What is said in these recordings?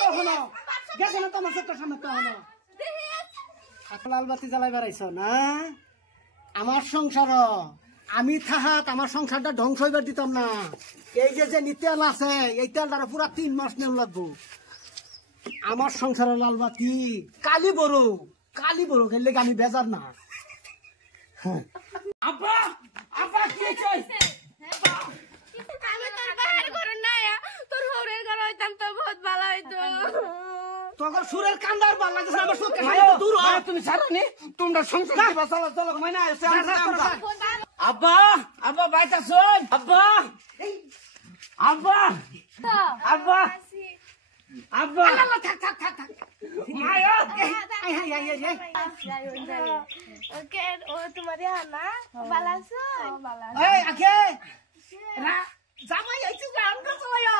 তখনো গেছে না তোমার চোখের সামনে তখনো লাল বাতি জ্বালাই বেড়াইছো না আমার সংসার আমি থাহাত আমার সংসারটা ধ্বংস হইবার দিতাম না এই যে তেল আছে এই তেলটা পুরা 3 মাস নেম লাগবো আমার সংসারের লাল বাতি কালি বড় গেলে আমি বেজার না আব্বা আব্বা কি হইছে আমি তোর বাহার ঘর না তোর হরের ঘর হইতাম তো বহুত ভালো হইতো তোর সুরের কান্দার ভাল লাগছে আমার চোখে দূর হ তুমি ছাড়নি তোমরা সংসার দিবা চলো চলো মাইনা আছে আব্বা আব্বা বাইতা শুন আব্বা আব্বা আব্বা আব্বা আল্লাহ থাক থাক থাক থাক মায়া আই হাই হাই হাই ওকে ও তোমার না ভালো আছো ভালো আছো এই আকে রা জামাই আইছে গান করছলায়া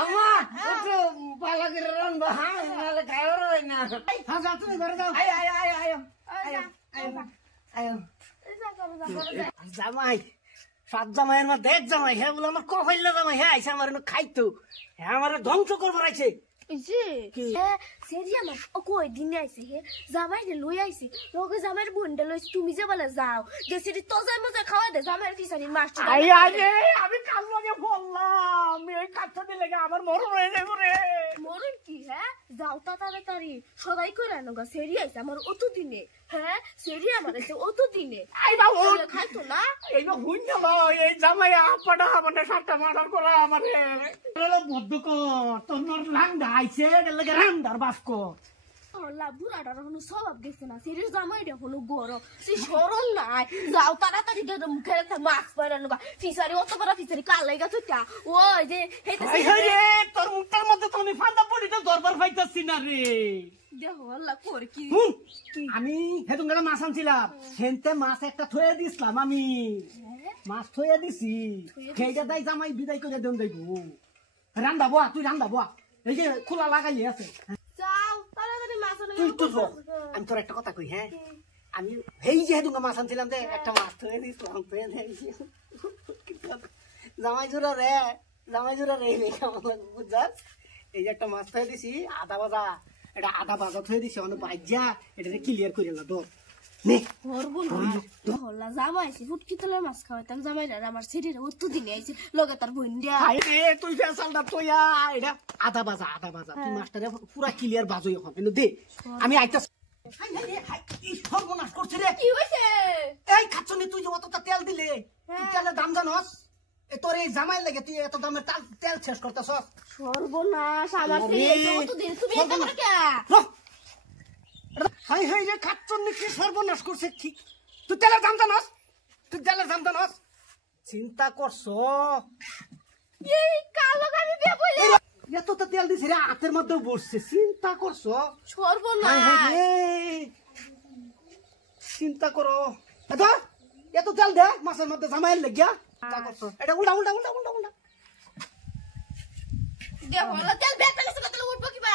আম্মা একটু ভালো করে রান্না হ্যাঁ নালে খাইও রে না হ্যাঁ যাও তুমি ঘরে যাও আয় আয় আয় আয় আয় জামাই সাত জামাইয়ের মধ্যে এক জামাই হ্যাঁ বলে আমার কফাইলা জামাই হ্যাঁ আইসা আমার খাইতো হ্যাঁ আমার ধ্বংস করবার আইছে সেরি আমার কই দিন আইছে হে জামাই রে লই আইছে লগে জামাইর বোনটা লইছে তুমি যে বলে যাও যে সেরি তো যাই মজা খাওয়া দে জামাইর ফিসানি মাস্টার আই আরে আমি কাল লগে বললাম এই কাটতে দিলে আমার মরণ হয়ে যাবে রে মরণ কি হ্যাঁ যাও তা তাড়াতাড়ি সদাই কইরা নগা সেরি আইছে আমার অত দিনে হ্যাঁ সেরি আমার আইছে অত দিনে আই বাবু খাইতো না এই না হুইন গেল এই জামাই আপাটা মানে সাতটা মার্ডার করা আমারে হলো বদ্ধকর তোর লাংডা আইছে লাগে রান্দার বাস্কো আল্লাহ বুড়াটার হলো স্বভাব গেছে না সেরি জামাইটা হলো গরম সে সরল নাই যাও তাড়াতাড়ি গেলে মুখে একটা মাস্ক পরে নগা ফিসারি অত বড় ফিসারি কাল লাগা তুইটা ওই যে রে তোর মুখটার মধ্যে তো আমি ফান্দা পড়িতে দরবার পাইতাছি না রে দেখো আল্লাহ কর কি আমি হেতুঙ্গাটা মাছ আনছিলাম হেনতে মাছ একটা থয়ে দিছিলাম আমি মাছ থয়ে দিছি সেইটা দাই জামাই বিদায় করে দেন যাইবো রান্দা বয়া তুই রান্দা বয়া এই যে খোলা লাগাইলে আছে যাও তাড়াতাড়ি মাছ তুই তো আমি তোর একটা কথা কই হ্যাঁ আমি এই যে হেতুঙ্গা মাছ আনছিলাম দে একটা মাছ থয়ে দিছিলাম থয়ে দিয়েছি জামাই জোড়া রে বুঝছাস এই যে একটা মাছ থয়ে দিছি আধা ভাজা এটা আধা ভাজা থয়ে দিছি অনেক ভাজা এটা ক্লিয়ার করে না তোর নে করবো না হল্লা জামাইছি ফুটকি তোলা মাছ খাওয়াতাম জামাইরা আমার শরীরে অত দিনে আইছে লগে তার বোন দিয়া হাই রে তুই ফেসালটা তোয়া এটা আধা ভাজা তুই মাছটারে পুরা ক্লিয়ার ভাজই এখন কিন্তু দে আমি আইতাছ হাই রে হাই এই সর্বনাশ করছে রে কি হইছে এই খাচ্ছনি তুই যে অতটা তেল দিলে তুই তেলের দাম জানোস এ তোর এই জামাই লাগে তুই এত দামের তেল শেষ করতেছস সর্বনাশ আমার অত দিন তুমি এটা করে কে হাই হাই রে খাচ্ছনি কি সর্বনাশ করছে কি তুই তেলের দাম জানোস চিন্তা করছ এই কালো গাড়ি দিয়ে বলে এত তো তেল দিছে রে হাতের মধ্যে বসছে চিন্তা করছ সর্বনাশ চিন্তা করো এত তেল দে মাছের মধ্যে জামাইয়ের লেগিয়া এটা উল্টা দেখো তেল ব্যাগটা নিছো কত উঠবো কিবা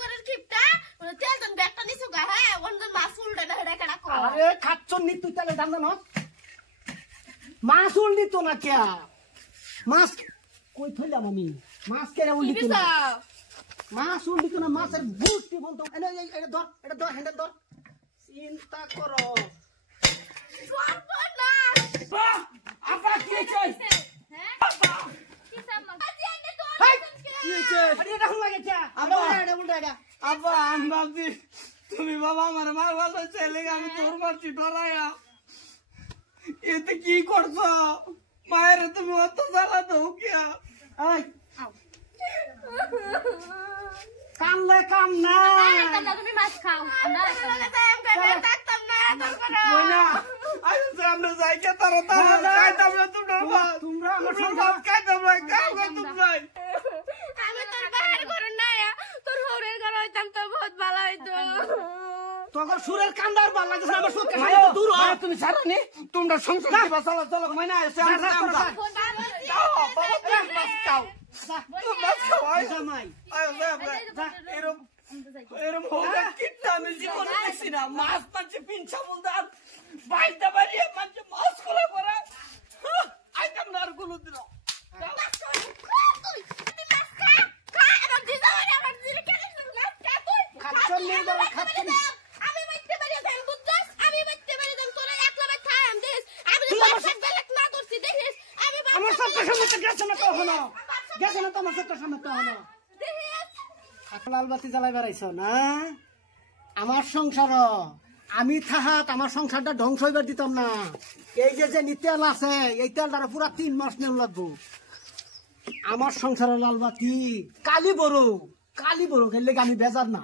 করে টিপটা তেল দেন ব্যাগটা নিছো গা হ্যাঁ ওন মাছ উল্টা না রেখা রাখো আরে খাচ্ছন নি তুই তেলে দাম জানো মাছ উল্টি তো না কে মাছ কই থইলাম আমি মাছ কেন উল্টি না মাছ উল্টি তো না মাছের বুঝতি বলতো এটা ধর হ্যান্ডেল ধর চিন্তা করো সর্বনাশ আপা কি হইছে হ্যাঁ আপা কি সামনে আজি এনে তো কি হইছে আরে এটা হুলা গেছে উল্টা আপা আমি ভাবছি তুমি বাবা আমার মারবার চলে আমি তোর মারছি ধরায়া এতে কি করছো মায়ের তুমি অত জ্বালা দাও কিয়া এই কামলে কাম না তুমি মাছ খাও আমরা থাকতাম না না আইছে আমরা যাই কে তারা খাইতাম না তোমরা আমার সঙ্গে খাইতাম না তোমরা আমি তোর বাহার ঘর না তোর হরের ঘর হইতাম তো বহুত ভালো হইতো তোর সুরের কান্দার ভাল লাগছে আমার চোখে দূর হ তুমি ছাড়নি তোমরা সংসার দিবা চলো চলো মাইনা আছে আমরা মাছ খাও জামাই এরম হোক কিটনা আমি জীবনে দেখছি না মাছ মাছ পিঞ্চা বলদার বাইতে বাড়িয়ে মাছ মাছ খোলা করা আইতাম না আর কোনো দিন আমার চোখের সামনে তো গেছে না কখনো গেছে না তো আমার চোখের সামনে তো হলো লাল বাতি জ্বালাই বেড়াইছ না আমার সংসার আমি থাহাত আমার সংসারটা ধ্বংস হইবার দিতাম না এই যে তেল আছে এই তেলটা পুরা 3 মাস নেম লাগবো আমার সংসারের লাল বাতি কালি বড় খেললে আমি বেজার না